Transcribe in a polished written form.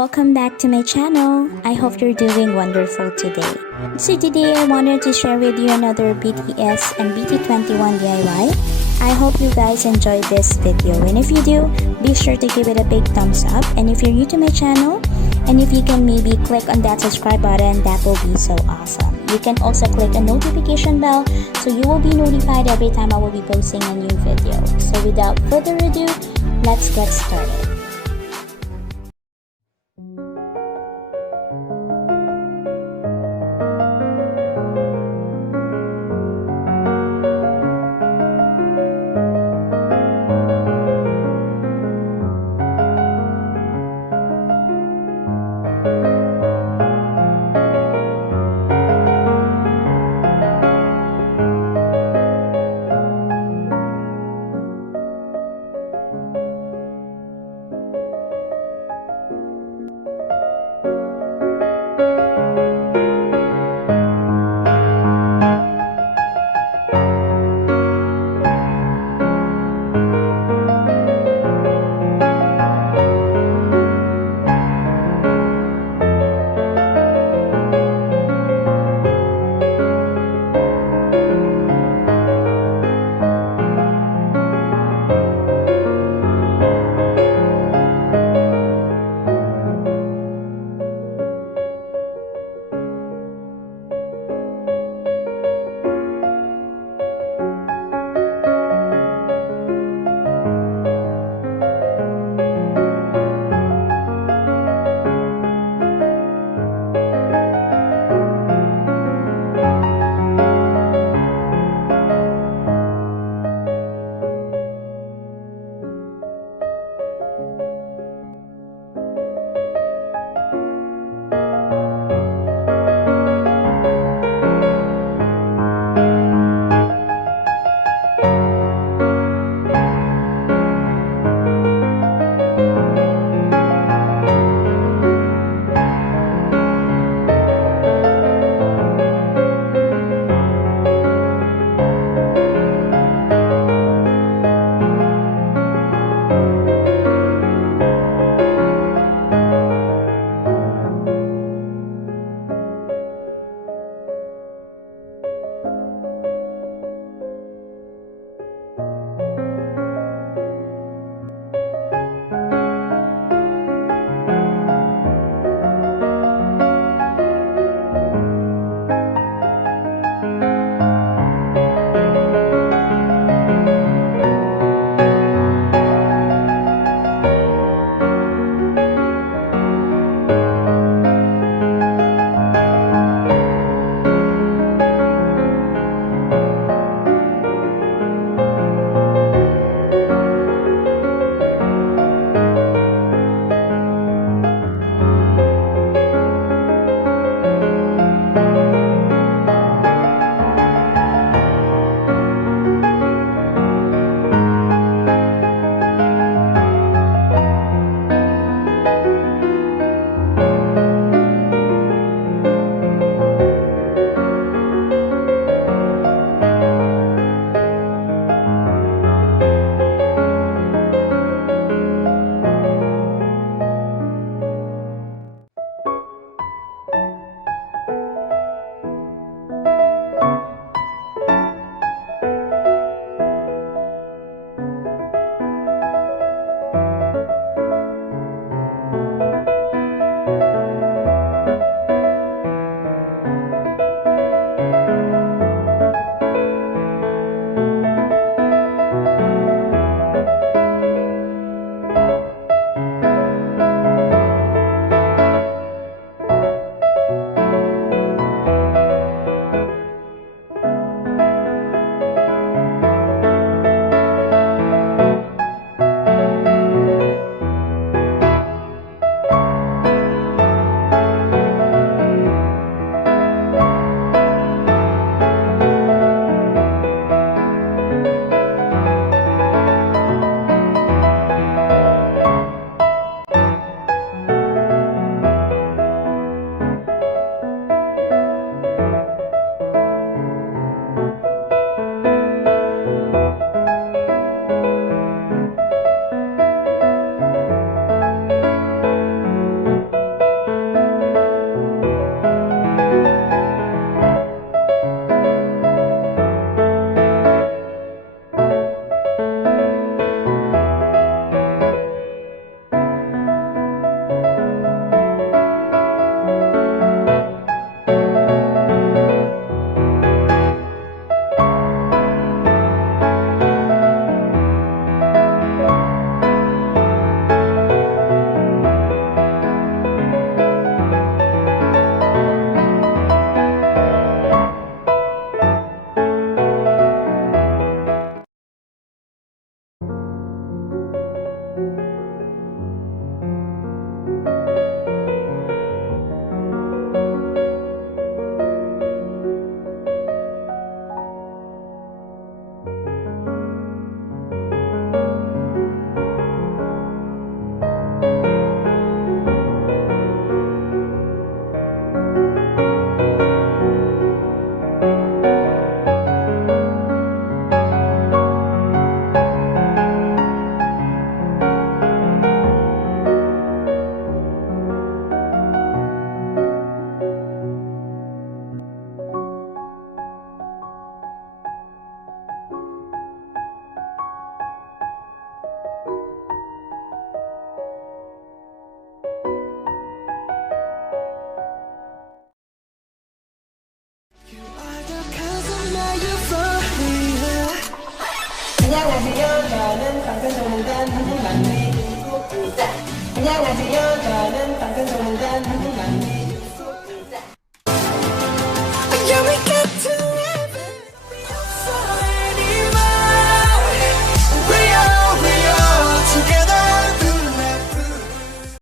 welcome back to my channel. I hope you're doing wonderful today. So today I wanted to share with you another BTS and BT21 DIY. I hope you guys enjoyed this video, and if you do, be sure to give it a big thumbs up. And if you're new to my channel, and if you can maybe click on that subscribe button, that will be so awesome. You can also click a notification bell so you will be notified every time I will be posting a new video. So without further ado, let's get started. we